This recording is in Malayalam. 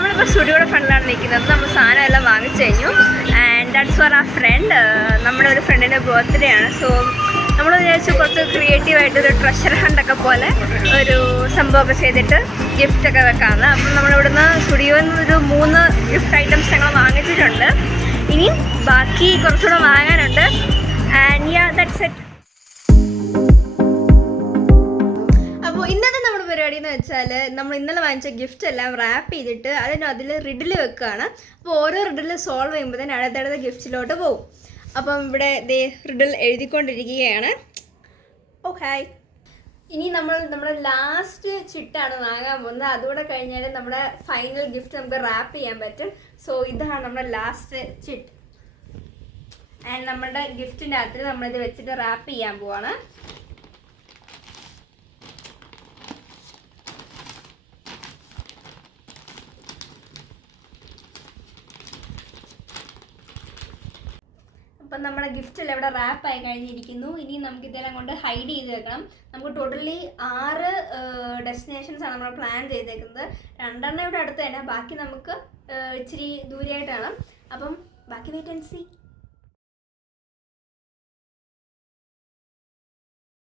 നമ്മളിപ്പോൾ സ്റ്റുഡിയോയുടെ ഫ്രണ്ടിലാണ് നിൽക്കുന്നത്. നമ്മൾ സാധനം എല്ലാം വാങ്ങിച്ചു കഴിഞ്ഞു. ആൻഡ് ദാറ്റ്സ് ഫോർ ആ ഫ്രണ്ട്. നമ്മുടെ ഒരു ഫ്രണ്ടിൻ്റെ ബർത്ത്ഡേ ആണ്. സോ നമ്മൾ വിചാരിച്ചു കുറച്ച് ക്രിയേറ്റീവായിട്ടൊരു ട്രഷർ ഹണ്ടൊക്കെ പോലെ ഒരു സംഭവമൊക്കെ ചെയ്തിട്ട് ഗിഫ്റ്റൊക്കെ വെക്കാമെന്ന്. അപ്പം നമ്മളിവിടുന്ന് സ്റ്റുഡിയോയിൽ നിന്ന് ഒരു 3 ഗിഫ്റ്റ് ഐറ്റംസ് ഞങ്ങൾ വാങ്ങിച്ചിട്ടുണ്ട്. ഇനി ബാക്കി കുറച്ചുകൂടെ വാങ്ങാനുണ്ട്. And yeah that's it. അപ്പോൾ ഇന്നത്തെ നമ്മുടെ പരിപാടി എന്ന് വെച്ചാൽ നമ്മൾ ഇന്നലെ വാങ്ങിച്ച ഗിഫ്റ്റ് എല്ലാം റാപ്പ് ചെയ്തിട്ട് അതിൽ റിഡിൽ വെക്കുകയാണ്. അപ്പോൾ ഓരോ റിഡിൽ സോൾവ് ചെയ്യുമ്പോൾ തന്നെ അടുത്തടുത്ത ഗിഫ്റ്റിലോട്ട് പോകും. അപ്പം ഇവിടെ റിഡിൽ എഴുതിക്കൊണ്ടിരിക്കുകയാണ്. ഓ ഹായ്. ഇനി നമ്മുടെ ലാസ്റ്റ് ചിട്ടാണ് വാങ്ങാൻ പോകുന്നത്. അതുകൂടെ കഴിഞ്ഞാൽ നമ്മുടെ ഫൈനൽ ഗിഫ്റ്റ് നമുക്ക് റാപ്പ് ചെയ്യാൻ പറ്റും. സോ ഇതാണ് നമ്മുടെ ലാസ്റ്റ് ചിട്ട്. ആൻഡ് നമ്മുടെ ഗിഫ്റ്റിൻ്റെ അകത്ത് നമ്മളിത് വെച്ചിട്ട് റാപ്പ് ചെയ്യാൻ പോവാണ്. അപ്പം നമ്മുടെ ഗിഫ്റ്റെല്ലാം ഇവിടെ റാപ്പായി കഴിഞ്ഞിരിക്കുന്നു. ഇനി നമുക്ക് ഇതെല്ലാം കൊണ്ട് ഹൈഡ് ചെയ്ത് വെക്കണം. നമുക്ക് ടോട്ടലി 6 ഡെസ്റ്റിനേഷൻസാണ് നമ്മൾ പ്ലാൻ ചെയ്തേക്കുന്നത്. 2 ഇവിടെ അടുത്ത് തന്നെ, ബാക്കി നമുക്ക് ഇച്ചിരി ദൂരെയായിട്ടാണ്. അപ്പം ബാക്കി വെയിറ്റ് ആൻഡ് സീ.